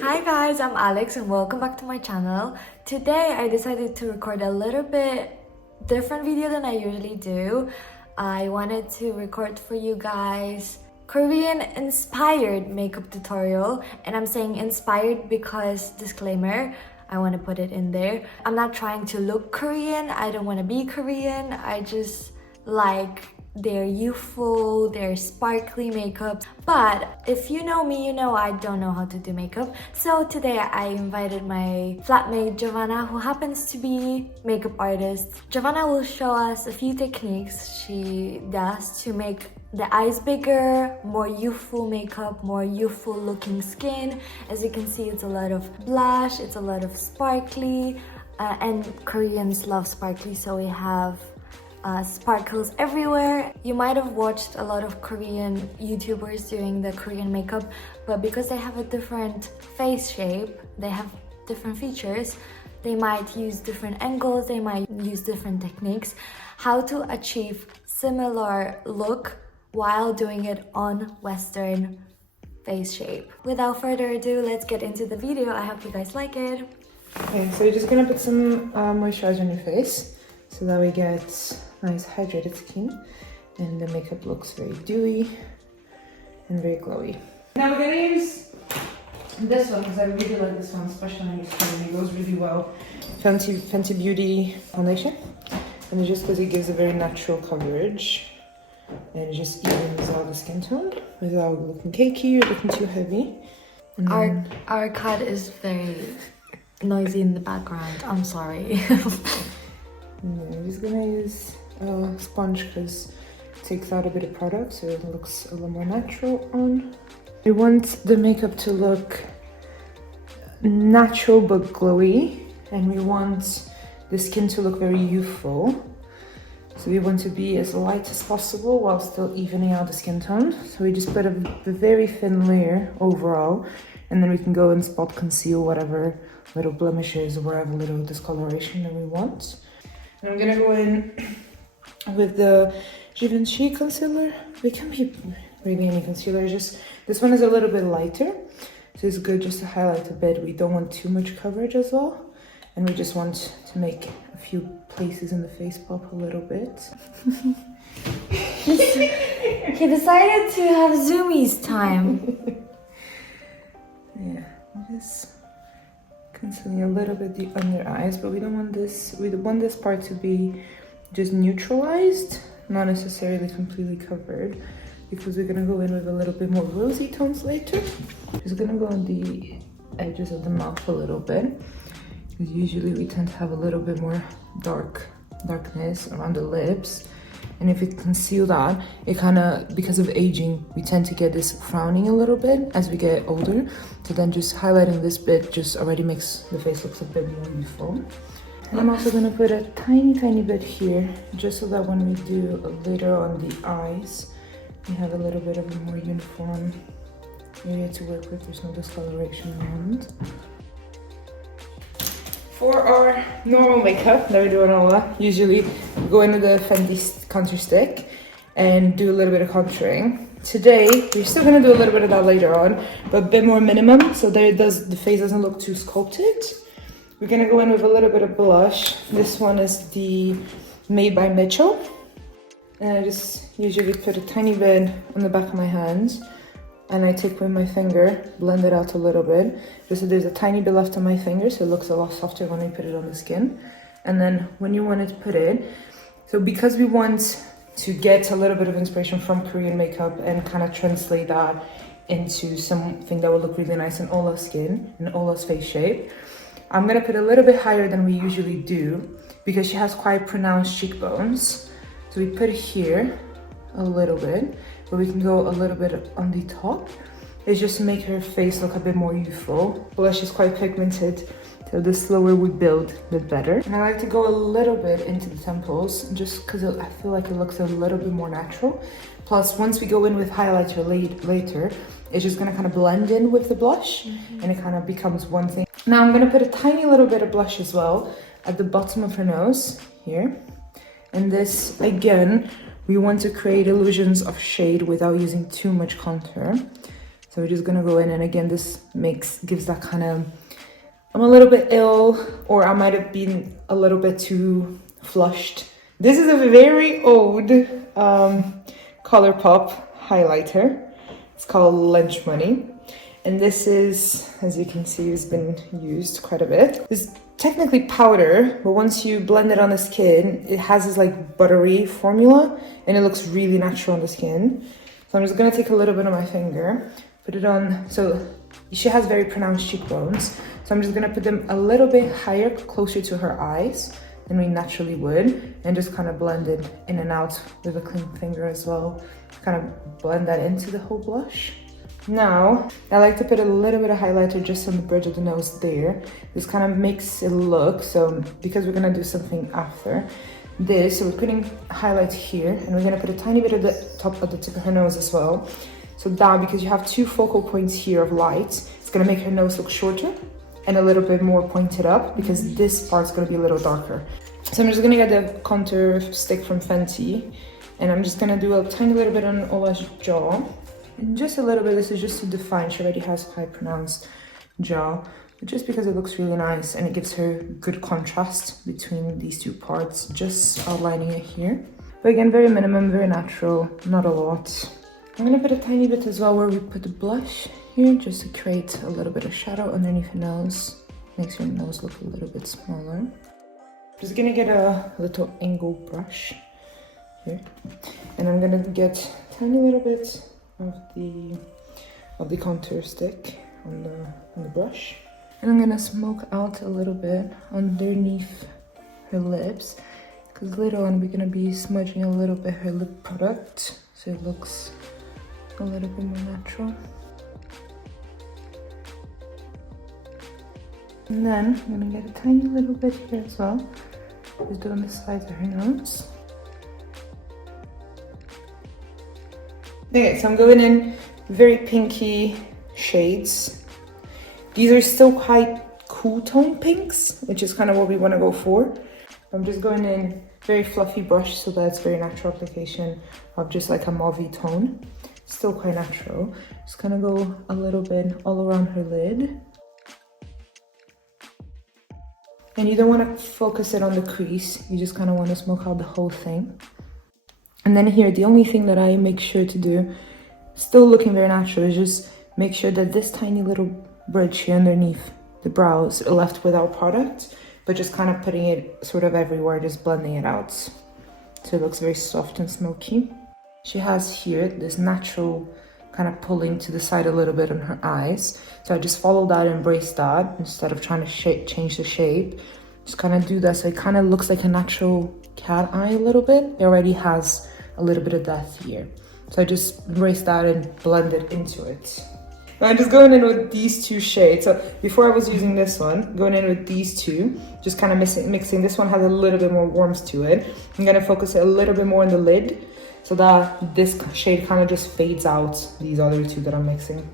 Hi guys, I'm Alex and welcome back to my channel. Today I decided to record a little bit different video than I usually do. I wanted to record for you guys Korean inspired makeup tutorial, and I'm saying inspired because, disclaimer, I want to put it in there, I'm not trying to look Korean, I don't want to be Korean, I just like their youthful, their sparkly makeup. But if you know me, you know I don't know how to do makeup. So today I invited my flatmate Giovanna, who happens to be makeup artist. Giovanna will show us a few techniques she does to make the eyes bigger, more youthful makeup, more youthful looking skin. As you can see, it's a lot of blush, it's a lot of sparkly, and Koreans love sparkly, so we have sparkles everywhere. You might have watched a lot of Korean YouTubers doing the Korean makeup, but because they have a different face shape, they have different features, they might use different angles, they might use different techniques, how to achieve similar look while doing it on Western face shape. Without further ado, let's get into the video. I hope you guys like it. Okay, so you're just gonna put some moisturizer on your face so that we get nice hydrated skin and the makeup looks very dewy and very glowy. Now we're gonna use this one because I really like this one, especially on your skin. It goes really well. Fenty Beauty foundation, and it's just because it gives a very natural coverage and it just evens out the skin tone without looking cakey or looking too heavy. Our cat is very noisy in the background. I'm sorry. I'm just gonna use a sponge because it takes out a bit of product so it looks a little more natural on. We want the makeup to look natural but glowy, and we want the skin to look very youthful. So we want to be as light as possible while still evening out the skin tone. So we just put a very thin layer overall, and then we can go and spot conceal whatever little blemishes or whatever little discoloration that we want. And I'm gonna go in with the Givenchy concealer. It can be really any concealer, just this one is a little bit lighter, so it's good just to highlight a bit. We don't want too much coverage as well, and we just want to make a few places in the face pop a little bit. He decided to have zoomies time. Yeah, just concealing a little bit the under eyes, but we don't want this, we want this part to be just neutralized, not necessarily completely covered, because we're gonna go in with a little bit more rosy tones later. Just gonna go on the edges of the mouth a little bit, because usually we tend to have a little bit more darkness around the lips, and if we conceal that, it kind of, because of aging, we tend to get this frowning a little bit as we get older. So then just highlighting this bit just already makes the face look a bit more youthful. And I'm also going to put a tiny bit here, just so that when we do a later on the eyes, we have a little bit of a more uniform area to work with. There's no discoloration around. For our normal makeup that we do on Ola, usually we go in with the Fenty contour stick and do a little bit of contouring. Today, we're still gonna do a little bit of that later on, but a bit more minimum, so that the face doesn't look too sculpted. We're gonna go in with a little bit of blush. This one is the Made by Mitchell. And I just usually put a tiny bit on the back of my hands, and I take with my finger, blend it out a little bit, just so there's a tiny bit left on my finger, so it looks a lot softer when we put it on the skin. And then when you want to put it, so because we want to get a little bit of inspiration from Korean makeup and kind of translate that into something that will look really nice in Ola's skin, in Ola's face shape, I'm gonna put a little bit higher than we usually do because she has quite pronounced cheekbones. So we put it here a little bit, but we can go a little bit on the top. It's just to make her face look a bit more youthful. Blush is quite pigmented, so the slower we build, the better. And I like to go a little bit into the temples, just because I feel like it looks a little bit more natural. Plus, once we go in with highlighter later, it's just gonna kind of blend in with the blush, and it kind of becomes one thing. Now I'm gonna put a tiny little bit of blush as well at the bottom of her nose, here. And this, again, we want to create illusions of shade without using too much contour. So we're just gonna go in, and again, this gives that kind of, I'm a little bit ill, or I might have been a little bit too flushed. This is a very old Colourpop highlighter. It's called Lunch Money. And this is, as you can see, has been used quite a bit. This is technically powder, but once you blend it on the skin, it has this like buttery formula, and it looks really natural on the skin. So I'm just gonna take a little bit on my finger, put it on. So she has very pronounced cheekbones. So I'm just gonna put them a little bit higher, closer to her eyes than we naturally would, and just kind of blend it in and out with a clean finger as well. Kind of blend that into the whole blush. Now, I like to put a little bit of highlighter just on the bridge of the nose there. This kind of makes it look, so because we're gonna do something after this, so we're putting highlight here, and we're gonna put a tiny bit at the top of the tip of her nose as well. So that, because you have two focal points here of light, it's gonna make her nose look shorter and a little bit more pointed up, because this part's gonna be a little darker. So I'm just gonna get the contour stick from Fenty, and I'm just gonna do a tiny little bit on Ola's jaw. And just a little bit, this is just to define, she already has quite pronounced jaw, but just because it looks really nice and it gives her good contrast between these two parts, just outlining it here. But again, very minimum, very natural, not a lot. I'm gonna put a tiny bit as well where we put the blush here, just to create a little bit of shadow underneath her nose. Makes your nose look a little bit smaller. Just gonna get a little angle brush here, and I'm gonna get a tiny little bit of the contour stick on the brush, and I'm gonna smoke out a little bit underneath her lips, because later on we're gonna be smudging a little bit her lip product, so it looks a little bit more natural. And then I'm gonna get a tiny little bit here as well, just doing the sides of her nose. Okay, so I'm going in very pinky shades. These are still quite cool tone pinks, which is kind of what we want to go for. I'm just going in very fluffy brush, so that's very natural application of just like a mauvey tone. Still quite natural. Just gonna go a little bit all around her lid. And you don't want to focus it on the crease, you just kind of want to smoke out the whole thing. And then here, the only thing that I make sure to do, still looking very natural, is just make sure that this tiny little bridge here underneath the brows are left without product, but just kind of putting it sort of everywhere, just blending it out. So it looks very soft and smoky. She has here this natural kind of pulling to the side a little bit on her eyes. So I just follow that, embrace that, instead of trying to change the shape. Just kind of do that so it kind of looks like a natural cat eye a little bit. It already has a little bit of depth here. So I just embrace that and blend it into it. Now I'm just going in with these two shades. So before I was using this one, going in with these two, just kind of mixing. This one has a little bit more warmth to it. I'm gonna focus it a little bit more on the lid, so that this shade kind of just fades out these other two that I'm mixing.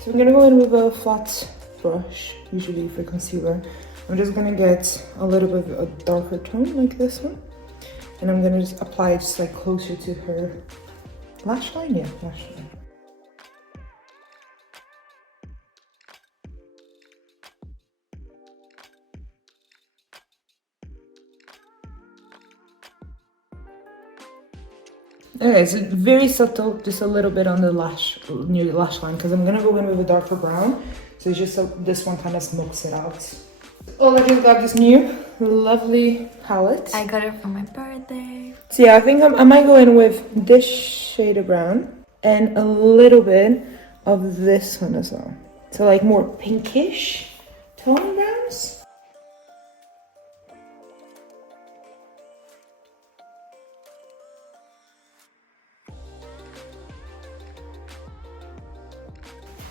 So I'm gonna go in with a flat brush, usually for concealer. I'm just gonna get a little bit of a darker tone like this one, and I'm gonna just apply it just like closer to her lash line. Yeah, lash line. Okay, so very subtle, just a little bit on the lash, near the lash line, because I'm gonna go in with a darker brown. So just so this one kind of smokes it out. Oh, I just got this new lovely palette. I got it for my birthday. So yeah, I think I might go in with this shade of brown and a little bit of this one as well. So like more pinkish tone browns.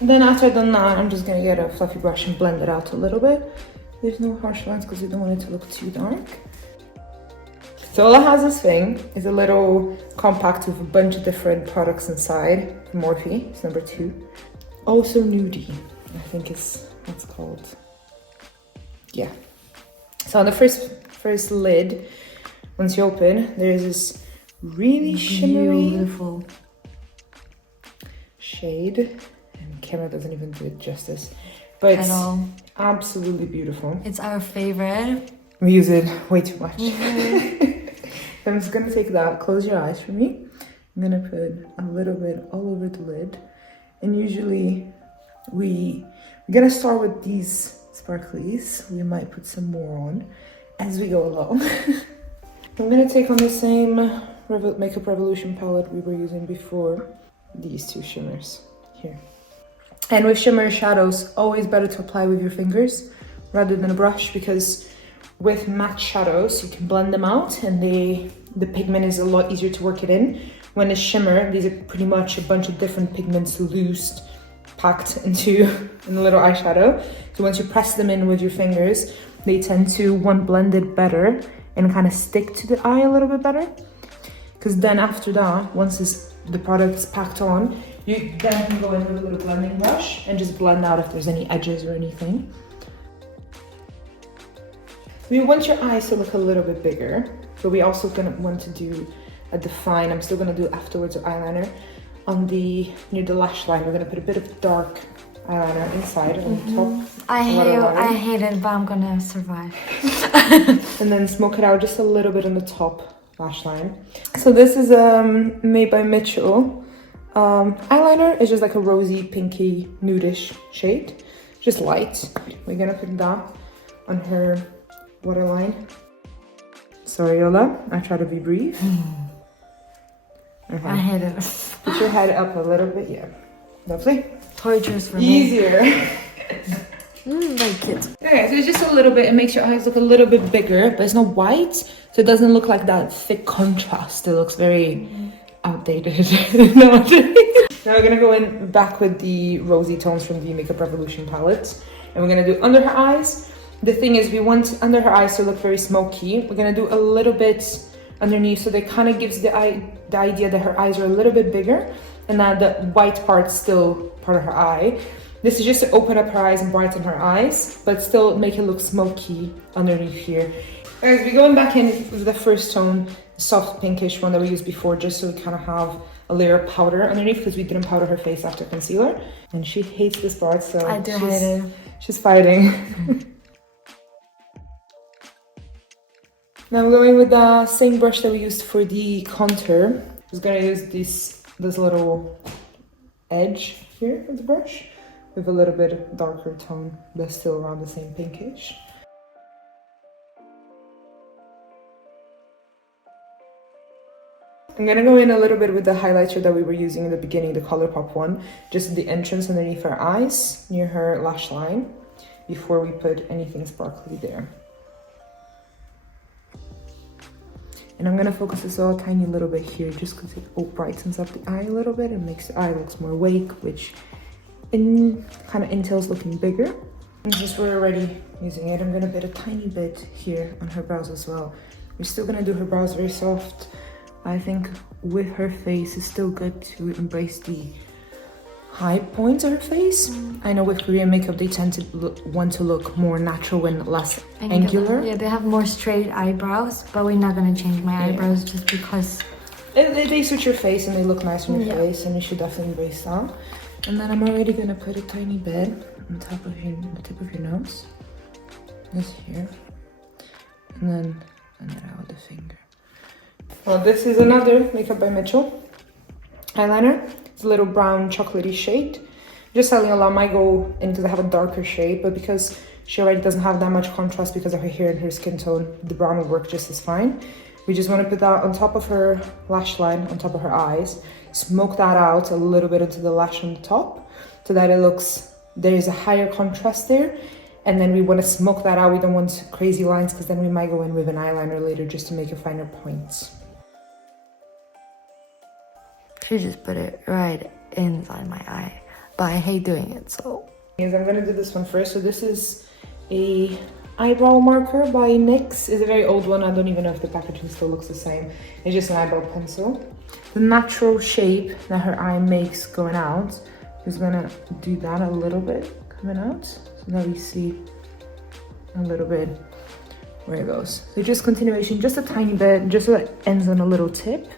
Then after I've done that, I'm just gonna get a fluffy brush and blend it out a little bit. There's no harsh lines because we don't want it to look too dark. So Ola has this thing. It's a little compact with a bunch of different products inside. Morphe, it's number 2. Also Nudie, I think is what's called. Yeah. So on the first lid, once you open, there's this really shimmery Beautiful. shade. And camera doesn't even do it justice. But At it's all. absolutely beautiful. It's our favorite. We use it way too much. I'm just gonna take that, close your eyes for me. I'm gonna put a little bit all over the lid. And usually we're gonna start with these sparklies. We might put some more on as we go along. I'm gonna take on the same Makeup Revolution palette we were using before, these two shimmers here. And with shimmer shadows, always better to apply with your fingers rather than a brush, because with matte shadows, you can blend them out and the pigment is a lot easier to work it in. When it's shimmer, these are pretty much a bunch of different pigments loosed, packed into a little eyeshadow. So once you press them in with your fingers, they tend to, one, blend it better and kind of stick to the eye a little bit better. Because then after that, once the product is packed on, you then can go in with a little blending brush and just blend out if there's any edges or anything. We want your eyes to look a little bit bigger, but we also gonna want to do a define. I'm still gonna do afterwards or eyeliner on near the lash line. We're gonna put a bit of dark eyeliner inside on the top. I hate it, but I'm gonna survive. And then smoke it out just a little bit on the top lash line. So this is made by Mitchell. Eyeliner is just like a rosy, pinky, nudish shade, just light. We're gonna put that on her waterline. Sorry, Yola, I try to be brief. I hate it. Put your head up a little bit, yeah. Lovely. Torturous for me. Easier. Like it. Okay, so it's just a little bit, it makes your eyes look a little bit bigger, but it's not white, so it doesn't look like that thick contrast. It looks very outdated. No. Now we're gonna go in back with the rosy tones from the Makeup Revolution palette, and we're gonna do under her eyes. The thing is, we want under her eyes to look very smoky. We're gonna do a little bit underneath, so that kind of gives the idea that her eyes are a little bit bigger, and that the white part's still part of her eye. This is just to open up her eyes and brighten her eyes, but still make it look smoky underneath here. Guys, we're going back in with the first tone, the soft pinkish one that we used before, just so we kind of have a layer of powder underneath, because we didn't powder her face after concealer. And she hates this part, so I do hate it. She's fighting. Now I'm going with the same brush that we used for the contour. I'm just gonna use this little edge here of the brush with a little bit darker tone, but still around the same pinkish. I'm gonna go in a little bit with the highlighter that we were using in the beginning, the ColourPop one, just the entrance underneath her eyes, near her lash line, before we put anything sparkly there. And I'm gonna focus this all tiny little bit here, just because it brightens up the eye a little bit and makes the eye looks more awake, which kind of entails looking bigger. And since we're already using it, I'm gonna put a tiny bit here on her brows as well. We're still gonna do her brows very soft. I think with her face, it's still good to embrace the high points of her face. I know with Korean makeup, they tend to want to look more natural and less angular. Yeah, they have more straight eyebrows, but we're not gonna change my eyebrows just because. They suit your face and they look nice on your face, and you should definitely embrace that. And then I'm already gonna put a tiny bit on top of the tip of your nose. This here. And then blend it out with the finger. Well, this is another Makeup by Mitchell eyeliner. It's a little brown chocolatey shade. Just telling you, I might go in because I have a darker shade, but because she already doesn't have that much contrast because of her hair and her skin tone, the brown will work just as fine. We just want to put that on top of her lash line, on top of her eyes, smoke that out a little bit into the lash on the top, so that it looks, there's a higher contrast there. And then we want to smoke that out. We don't want crazy lines, because then we might go in with an eyeliner later just to make a finer point. She just put it right inside my eye, but I hate doing it, so. Yes, I'm gonna do this one first. So this is a eyebrow marker by NYX. It's a very old one. I don't even know if the packaging still looks the same. It's just an eyebrow pencil. The natural shape that her eye makes going out, just gonna do that a little bit coming out. So now we see a little bit where it goes. So just continuation, just a tiny bit, just so it ends on a little tip.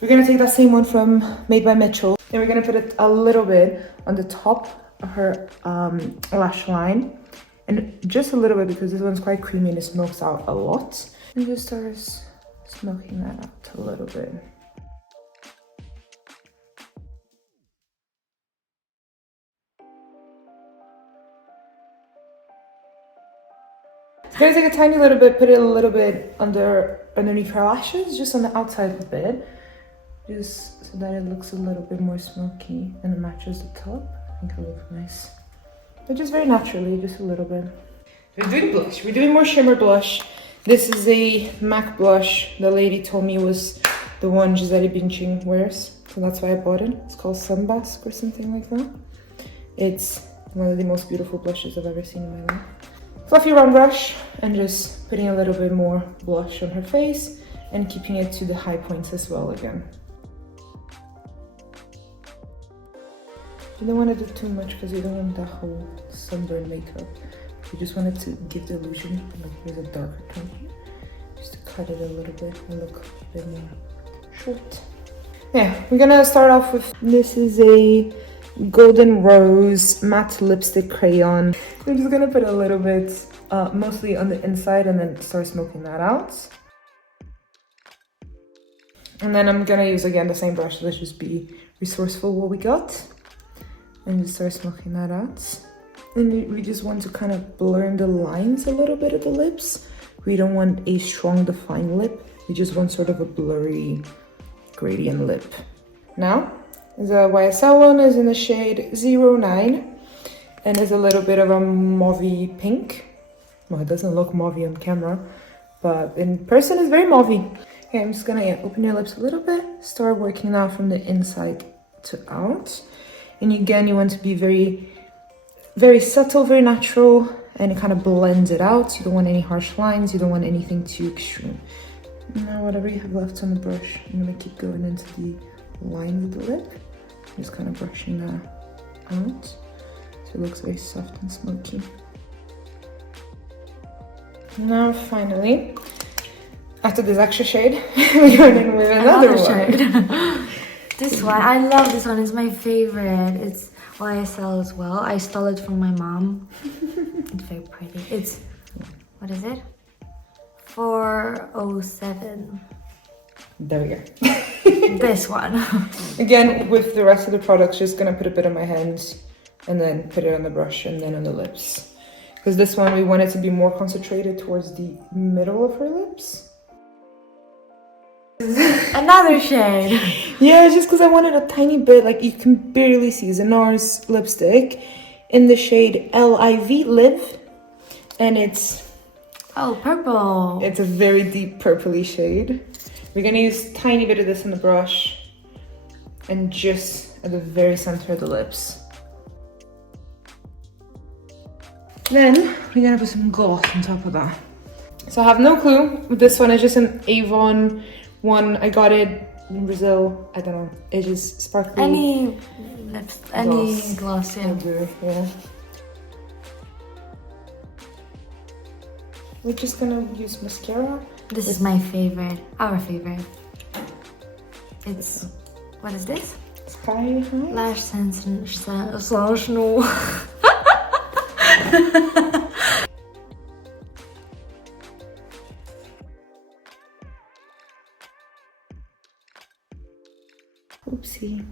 We're gonna take that same one from Made by Mitchell, and we're gonna put it a little bit on the top of her lash line, and just a little bit because this one's quite creamy and it smokes out a lot. And just start smoking that out a little bit. Gonna take a tiny little bit, put it a little bit underneath her lashes, just on the outside a bit, just so that it looks a little bit more smoky and it matches the top. I think it'll look nice. But just very naturally, just a little bit. We're doing blush. We're doing more shimmer blush. This is a MAC blush. The lady told me was the one Gisele Bündchen wears, so that's why I bought it. It's called Sunbask or something like that. It's one of the most beautiful blushes I've ever seen in my life. Fluffy round brush, and just putting a little bit more blush on her face and keeping it to the high points as well again. You don't want to do too much because you don't want that whole sunburn makeup. You just want it to give the illusion like there's a darker tone here. Just to cut it a little bit and look a bit more short. Yeah, we're gonna start off with, this is a Golden Rose matte lipstick crayon. I'm just gonna put a little bit, mostly on the inside, and then start smoking that out. And then I'm gonna use again the same brush. Let's just be resourceful what we got, and just start smoking that out. And we just want to kind of blur the lines a little bit of the lips. We don't want a strong defined lip. We just want sort of a blurry gradient lip. Now, the YSL one is in the shade 09 and is a little bit of a mauvey pink. Well, it doesn't look mauvey on camera, but in person it's very mauvey. Okay, I'm just gonna open your lips a little bit, start working now from the inside to out. And again, you want to be very subtle, very natural, and it kind of blends it out. You don't want any harsh lines, you don't want anything too extreme. Now, whatever you have left on the brush, I'm gonna keep going into the lines of the lip. Just kind of brushing that out so it looks very soft and smoky. Now finally, after this extra shade, we're going in with another one. This one, I love this one, it's my favorite. It's YSL as well. I stole it from my mom. It's very pretty. It's, what is it? 407. There we go. This one. Again, with the rest of the products, just gonna put a bit on my hands and then put it on the brush and then on the lips. Because this one, we want it to be more concentrated towards the middle of her lips. Another shade. Yeah, just because I wanted a tiny bit, like you can barely see, it's a NARS lipstick in the shade LIV Live. And it's... Oh, purple. It's a very deep purpley shade. We're gonna use a tiny bit of this in the brush and just at the very center of the lips. Then we're gonna put some gloss on top of that. So I have no clue. This one is just an Avon one. I got it in Brazil. I don't know. It's just sparkly. Any gloss, yeah. Yeah. We're just gonna use mascara. This is my favorite, our favorite. It's, what is this? Sky High? Lash Sensational. Oopsie.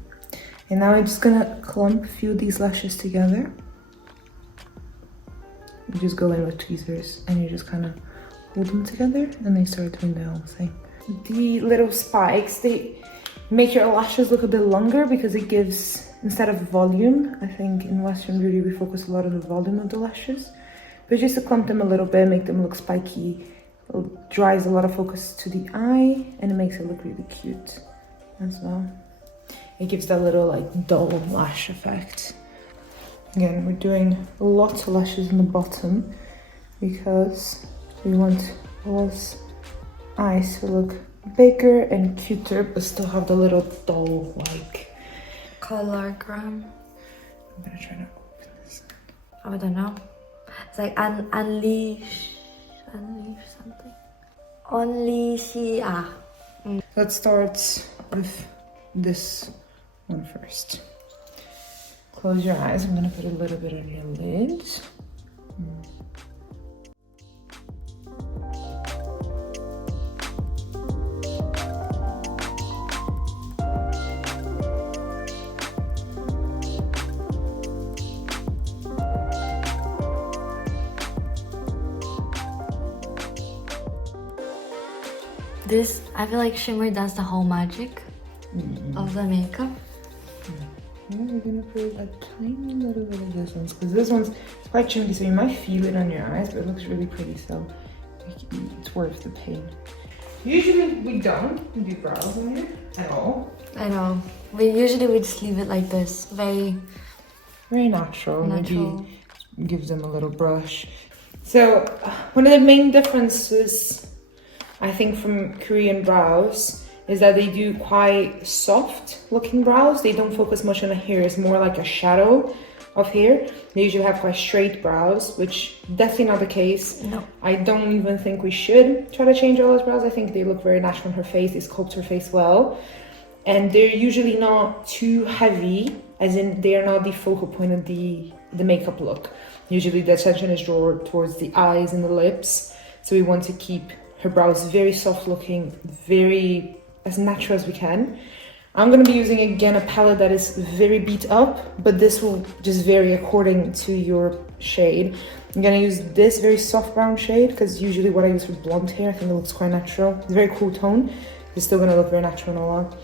And now I'm just gonna clump a few of these lashes together. You just go in with tweezers and you just kind of hold them together and they start doing their own thing. The little spikes, they make your lashes look a bit longer because it gives, instead of volume, I think in Western beauty we focus a lot on the volume of the lashes. But just to clump them a little bit, make them look spiky, it drives a lot of focus to the eye and it makes it look really cute as well. It gives that little like dull lash effect. Again, we're doing lots of lashes in the bottom because we want Bella's eyes to look bigger and cuter but still have the little dull like Color gram. I'm gonna try to open this. I don't know. It's like unleash something. Unleash, Let's start with this one first. Close your eyes. I'm gonna put a little bit on your lid. This, I feel like shimmer does the whole magic of the makeup. Yeah, we're gonna put a tiny little bit of this one because this one's quite chunky, so you might feel it on your eyes, but it looks really pretty, so it's worth the pain. Usually we don't do brows in here at all. I know. Usually we just leave it like this. Very natural. natural. Maybe give them a little brush. So one of the main differences, I think, from Korean brows is that they do quite soft looking brows. They don't focus much on the hair. It's more like a shadow of hair. They usually have quite straight brows, which definitely not the case. No. I don't even think we should try to change Ella's brows. I think they look very natural on her face. They sculpt her face well. And they're usually not too heavy, as in they are not the focal point of the makeup look. Usually the attention is drawn towards the eyes and the lips. So we want to keep her brows very soft looking, very as natural as we can. I'm going to be using again a palette that is very beat up, but this will just vary according to your shade. I'm going to use this very soft brown shade because usually what I use for blonde hair, I think it looks quite natural. It's a very cool tone. It's still going to look very natural and all that.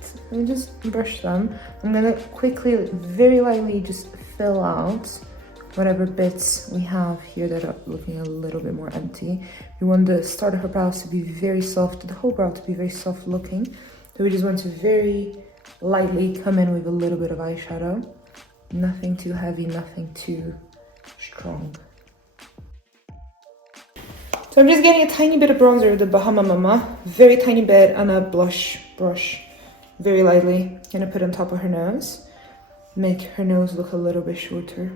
So let me just brush them. I'm going to quickly, very lightly just fill out whatever bits we have here that are looking a little bit more empty. We want the start of her brows to be very soft, the whole brow to be very soft looking. So we just want to very lightly come in with a little bit of eyeshadow. Nothing too heavy, nothing too strong. So I'm just getting a tiny bit of bronzer with the Bahama Mama, very tiny bit, and a blush brush, very lightly. Gonna put on top of her nose, make her nose look a little bit shorter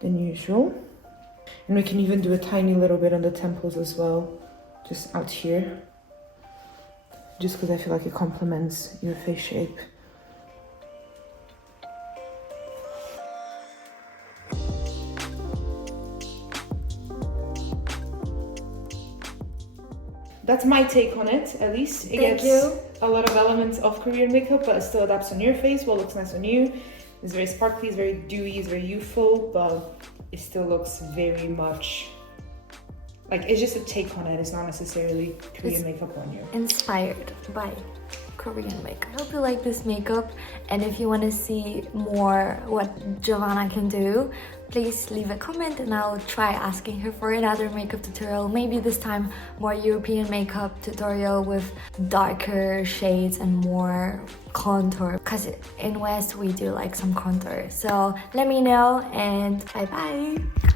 than usual. And we can even do a tiny little bit on the temples as well, just out here, just because I feel like it complements your face shape. That's my take on it, at least. It Thank gets you. a lot of elements of Korean makeup, but it still adapts on your face, what looks nice on you. It's very sparkly, it's very dewy, it's very youthful, but it still looks very much like it's just a take on it. It's not necessarily Korean makeup on you. Inspired by Korean makeup. I hope you like this makeup, and if you want to see more what Giovanna can do, please leave a comment and I'll try asking her for another makeup tutorial. Maybe this time more European makeup tutorial with darker shades and more contour, because in West we do like some contour. So let me know, and bye bye.